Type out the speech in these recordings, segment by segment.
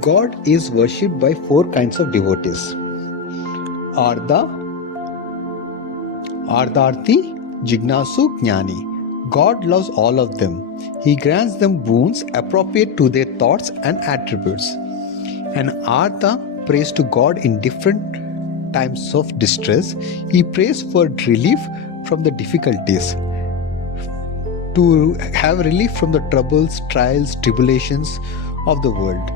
God is worshipped by four kinds of devotees: Arda, Ardarthi, Jignasu, Jnani. God loves all of them. He grants them boons appropriate to their thoughts and attributes. And Artha prays to God in different times of distress. He prays for relief from the difficulties, to have relief from the troubles, trials, tribulations of the world.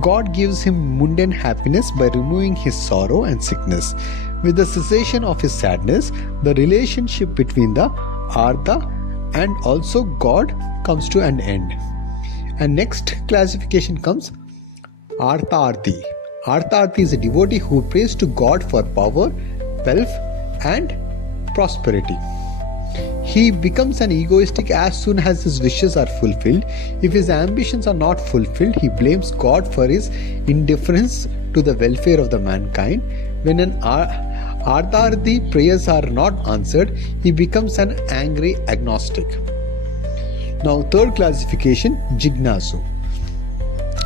God gives him mundane happiness by removing his sorrow and sickness. With the cessation of his sadness, the relationship between the Artha and also God comes to an end. And next classification comes Artharthi. Artharthi is a devotee who prays to God for power, wealth, and prosperity. He becomes an egoistic as soon as his wishes are fulfilled. If his ambitions are not fulfilled, he blames God for his indifference to the welfare of the mankind. When an Artharthi prayers are not answered, he becomes an angry agnostic. Now, third classification, Jignasu.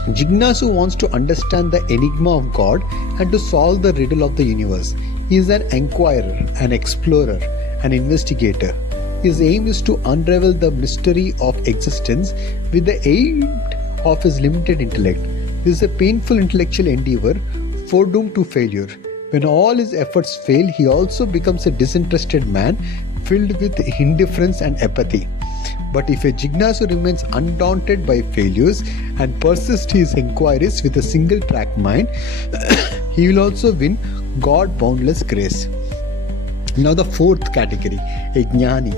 Jignasu wants to understand the enigma of God and to solve the riddle of the universe. He is an inquirer, an explorer, an investigator. His aim is to unravel the mystery of existence with the aid of his limited intellect. This is a painful intellectual endeavor foredoomed to failure. When all his efforts fail, he also becomes a disinterested man filled with indifference and apathy. But if a Jignasu remains undaunted by failures and persists his inquiries with a single track mind, he will also win God's boundless grace. Now the fourth category, a Jnani.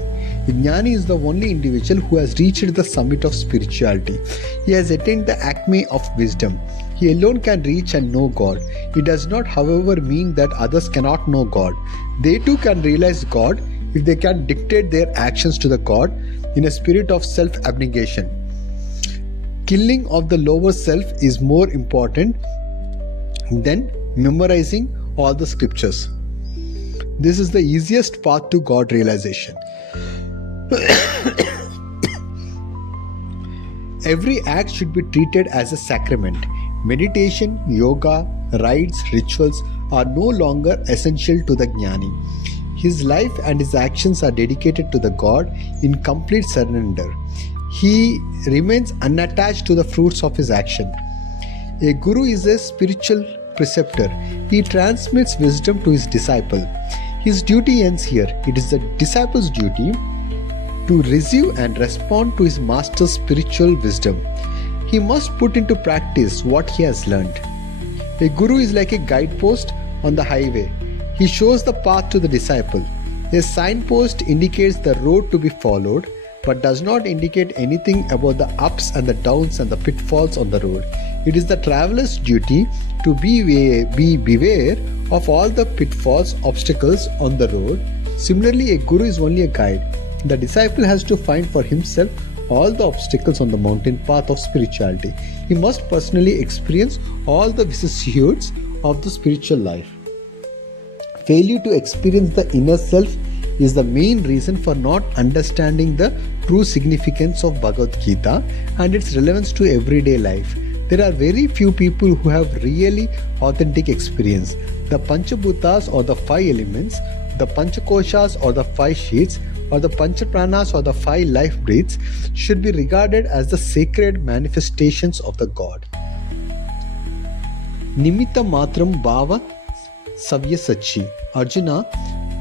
A Jnani is the only individual who has reached the summit of spirituality. He has attained the acme of wisdom. He alone can reach and know God. It does not, however, mean that others cannot know God. They too can realize God if they can dictate their actions to the God in a spirit of self-abnegation. Killing of the lower self is more important than memorizing all the scriptures. This is the easiest path to God realization. Every act should be treated as a sacrament. Meditation, yoga, rites, rituals are no longer essential to the Jnani. His life and his actions are dedicated to the God in complete surrender. He remains unattached to the fruits of his action. A guru is a spiritual preceptor. He transmits wisdom to his disciple. His duty ends here. It is the disciple's duty to receive and respond to his master's spiritual wisdom. He must put into practice what he has learned. A guru is like a guidepost on the highway. He shows the path to the disciple. A signpost indicates the road to be followed, but does not indicate anything about the ups and the downs and the pitfalls on the road. It is the traveler's duty to be beware of all the pitfalls, obstacles on the road. Similarly, a guru is only a guide. The disciple has to find for himself all the obstacles on the mountain path of spirituality. He must personally experience all the vicissitudes of the spiritual life. Failure to experience the inner self is the main reason for not understanding the true significance of Bhagavad Gita and its relevance to everyday life. There are very few people who have really authentic experience. The Panchabhutas or the five elements, the Panchakoshas or the five sheets, or the Panchapranas or the five life breaths should be regarded as the sacred manifestations of the God. Nimitta matram bhava savya sachi. Arjuna,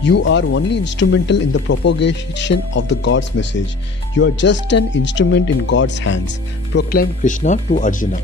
you are only instrumental in the propagation of the God's message. You are just an instrument in God's hands, proclaimed Krishna to Arjuna.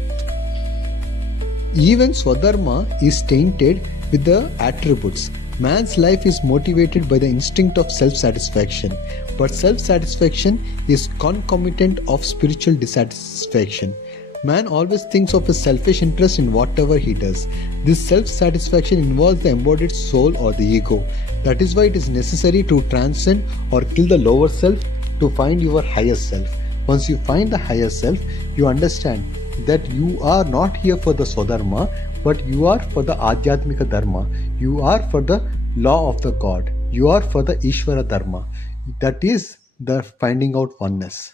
Even Swadharma is tainted with the attributes. Man's life is motivated by the instinct of self-satisfaction, but self-satisfaction is concomitant of spiritual dissatisfaction. Man always thinks of his selfish interest in whatever he does. This self-satisfaction involves the embodied soul or the ego. That is why it is necessary to transcend or kill the lower self to find your higher self. Once you find the higher self, you understand that you are not here for the Swadharma, but you are for the Adhyatmika Dharma. You are for the law of the God. You are for the Ishvara Dharma. That is the finding out oneness.